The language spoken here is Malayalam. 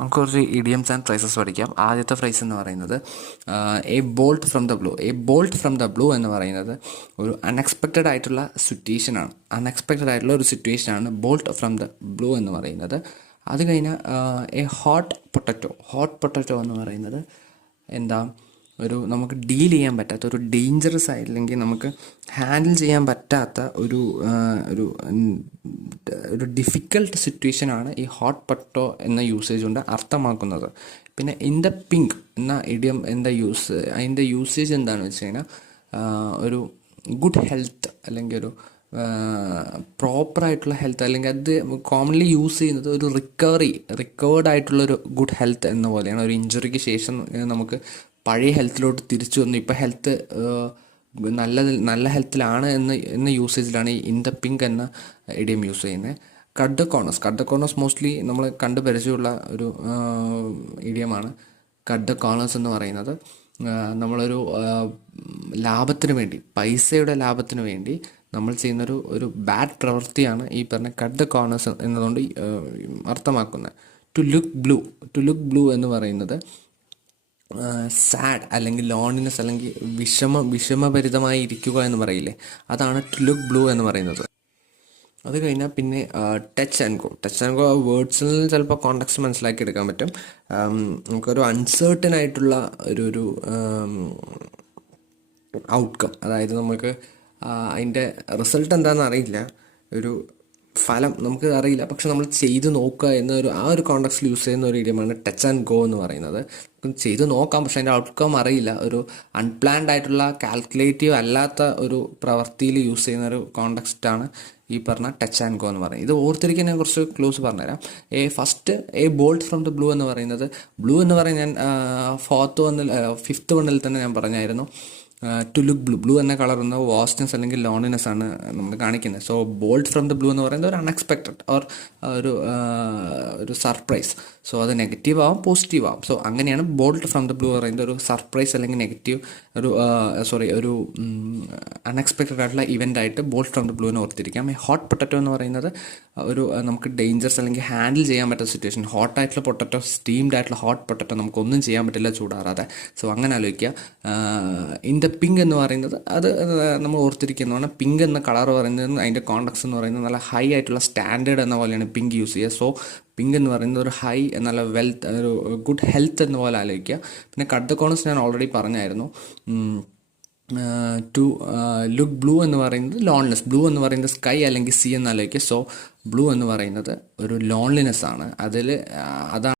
നമുക്ക് കുറച്ച് ഇഡിയംസ് ആൻഡ് ഫ്രൈസസ് പഠിക്കാം. ആദ്യത്തെ ഫ്രൈസ് എന്ന് പറയുന്നത് A bolt from the blue. A bolt from the blue എന്ന് പറയുന്നത് ഒരു അൺഎക്സ്പെക്റ്റഡ് ആയിട്ടുള്ള സിറ്റുവേഷനാണ്. അൺഎക്സ്പെക്റ്റഡ് ആയിട്ടുള്ള ഒരു സിറ്റുവേഷനാണ് ബോൾട്ട് ഫ്രം ദ ബ്ലൂ എന്ന് പറയുന്നത്. അത് കഴിഞ്ഞാൽ A hot potato. Hot potato എന്ന് പറയുന്നത് എന്താ, ഒരു നമുക്ക് ഡീൽ ചെയ്യാൻ പറ്റാത്ത, ഒരു ഡേഞ്ചറസ് ആയില്ലെങ്കിൽ നമുക്ക് ഹാൻഡിൽ ചെയ്യാൻ പറ്റാത്ത ഒരു ഒരു ഒരു ഡിഫിക്കൽട്ട് സിറ്റുവേഷനാണ് ഈ ഹോട്ട് പൊട്ടറ്റോ എന്ന യൂസേജ് കൊണ്ട് അർത്ഥമാക്കുന്നത്. പിന്നെ ഇൻ ദ പിങ്ക് എന്ന ഇഡിയം അതിൻ്റെ യൂസേജ് എന്താണെന്ന് വെച്ച് കഴിഞ്ഞാൽ ഒരു ഗുഡ് ഹെൽത്ത് അല്ലെങ്കിൽ ഒരു പ്രോപ്പറായിട്ടുള്ള ഹെൽത്ത്, അല്ലെങ്കിൽ അത് കോമൺലി യൂസ് ചെയ്യുന്നത് ഒരു റിക്കവേർഡ് ആയിട്ടുള്ളൊരു ഗുഡ് ഹെൽത്ത് എന്ന പോലെയാണ്. ഒരു ഇഞ്ചുറിക്ക് ശേഷം നമുക്ക് പഴയ ഹെൽത്തിലോട്ട് തിരിച്ചു വന്നു, ഇപ്പോൾ ഹെൽത്ത് നല്ല ഹെൽത്തിലാണ് എന്ന യൂസേജിലാണ് ഈ ഇൻ ദ പിങ്ക് എന്ന ഇഡിയം യൂസ് ചെയ്യുന്നത്. കട്ട് ദ കോർണേഴ്സ് മോസ്റ്റ്ലി നമ്മൾ കണ്ടു പരിചയമുള്ള ഒരു ഇഡിയമാണ്. കട്ട് ദ കോർണേഴ്സ് എന്ന് പറയുന്നത് നമ്മളൊരു ലാഭത്തിന് വേണ്ടി, പൈസയുടെ ലാഭത്തിന് വേണ്ടി നമ്മൾ ചെയ്യുന്നൊരു ബാഡ് പ്രവൃത്തിയാണ് ഈ പറഞ്ഞ കട്ട് ദ കോർണേഴ്സ് എന്നതുകൊണ്ട് അർത്ഥമാക്കുന്നത്. ടു ലുക്ക് ബ്ലൂ എന്ന് പറയുന്നത് സാഡ് അല്ലെങ്കിൽ ലോൺലിനെസ് അല്ലെങ്കിൽ വിഷമഭരിതമായി ഇരിക്കുക എന്ന് പറയില്ലേ, അതാണ് ടു ലുക്ക് ബ്ലൂ എന്ന് പറയുന്നത്. അത് കഴിഞ്ഞാൽ പിന്നെ ടച്ച് ആൻഡ് ഗോ വേർഡ്സിൽ ചിലപ്പോൾ കോണ്ടെക്സ്റ്റ് മനസ്സിലാക്കി എടുക്കാൻ പറ്റും. നമുക്കൊരു അൺസേർട്ടൻ ആയിട്ടുള്ള ഒരു ഔട്ട്കം, അതായത് നമുക്ക് അതിൻ്റെ റിസൾട്ട് എന്താണെന്ന് അറിയില്ല, ഒരു ഫലം നമുക്ക് അറിയില്ല, പക്ഷെ നമ്മൾ ചെയ്ത് നോക്കുക എന്നൊരു ആ ഒരു കോണ്ടെക്സ്റ്റിൽ യൂസ് ചെയ്യുന്ന ഒരു ഇഡിയമാണ് ടച്ച് ആൻഡ് ഗോ എന്ന് പറയുന്നത്. ചെയ്ത് നോക്കാം, പക്ഷെ അതിൻ്റെ ഔട്ട്കം അറിയില്ല. ഒരു അൺപ്ലാൻഡ് ആയിട്ടുള്ള കാൽക്കുലേറ്റീവ് അല്ലാത്ത ഒരു പ്രവൃത്തിയിൽ യൂസ് ചെയ്യുന്ന ഒരു കോണ്ടെക്സ്റ്റാണ് ഈ പറഞ്ഞ ടച്ച് ആൻഡ് ഗോ എന്ന് പറയുന്നത്. ഇത് ഓർത്തിരിക്കാൻ ഞാൻ കുറച്ച് ക്ലൂസ് പറഞ്ഞുതരാം. First A bolt from the blue എന്ന് പറയുന്നത്, ബ്ലൂ എന്ന് പറയുന്നത് ഞാൻ ഫിഫ്ത്ത് വണ്ണിൽ തന്നെ ഞാൻ പറഞ്ഞായിരുന്നു. ടു ലുക്ക് ബ്ലൂ എന്ന കളർ എന്ന വാസ്റ്റ്നെസ് അല്ലെങ്കിൽ ലോൺലിനെസ് ആണ് നമ്മൾ കാണിക്കുന്നത്. So bolt from the blue എന്ന് പറയുന്നത് ഒരു അൺഎക്സ്പെക്റ്റഡ് ഓർ ഒരു സർപ്രൈസ്. സോ അത് നെഗറ്റീവ് ആവാം, പോസിറ്റീവ് ആവാം. സോ അങ്ങനെയാണ് ബോൾട്ട് ഫ്രം ദ ബ്ലൂ പറയുന്നത് ഒരു സർപ്രൈസ് അല്ലെങ്കിൽ നെഗറ്റീവ്, ഒരു അൺഎക്സ്പെക്റ്റഡ് ആയിട്ടുള്ള ഇവൻ്റ് ആയിട്ട് ബോൾട്ട് ഫ്രം ദ ബ്ലൂവിനെ ഓർത്തിരിക്കാം. ഈ ഹോട്ട് പൊട്ടറ്റോ എന്ന് പറയുന്നത് ഒരു നമുക്ക് ഡേഞ്ചറസ് അല്ലെങ്കിൽ ഹാൻഡിൽ ചെയ്യാൻ പറ്റുന്ന സിറ്റുവേഷൻ. ഹോട്ടായിട്ടുള്ള പൊട്ടറ്റോ, സ്റ്റീംഡ് ആയിട്ടുള്ള ഹോട്ട് പൊട്ടറ്റോ നമുക്കൊന്നും ചെയ്യാൻ പറ്റില്ല ചൂടാറാതെ. സോ അങ്ങനെ ആലോചിക്കുക. ഇൻ ദ പിങ്ക് എന്ന് പറയുന്നത് അത് നമ്മൾ ഓർത്തിരിക്കുന്നതാണ്. പിങ്ക് എന്ന കളർ പറയുന്നത് അതിൻ്റെ കോണ്ടെക്സ്റ്റ് എന്ന് പറയുന്നത് നല്ല ഹൈ ആയിട്ടുള്ള സ്റ്റാൻഡേർഡ് എന്ന പോലെയാണ് പിങ്ക് യൂസ് ചെയ്യുക. സോ പിങ്ക് എന്ന് പറയുന്നത് ഒരു ഹൈ, നല്ല ഒരു ഗുഡ് ഹെൽത്ത് എന്ന പോലെ ആലോചിക്കുക. പിന്നെ കട്ട് ദ കോർണേഴ്സ് ഞാൻ ഓൾറെഡി പറഞ്ഞായിരുന്നു. ടു ലുക്ക് ബ്ലൂ എന്ന് പറയുന്നത് ലോൺലിനെസ്. ബ്ലൂ എന്ന് പറയുന്നത് സ്കൈ അല്ലെങ്കിൽ സീ എന്ന് ആലോചിക്കുക. സോ ബ്ലൂ എന്ന് പറയുന്നത് ഒരു ലോൺലിനെസ് ആണ്. അതാണ്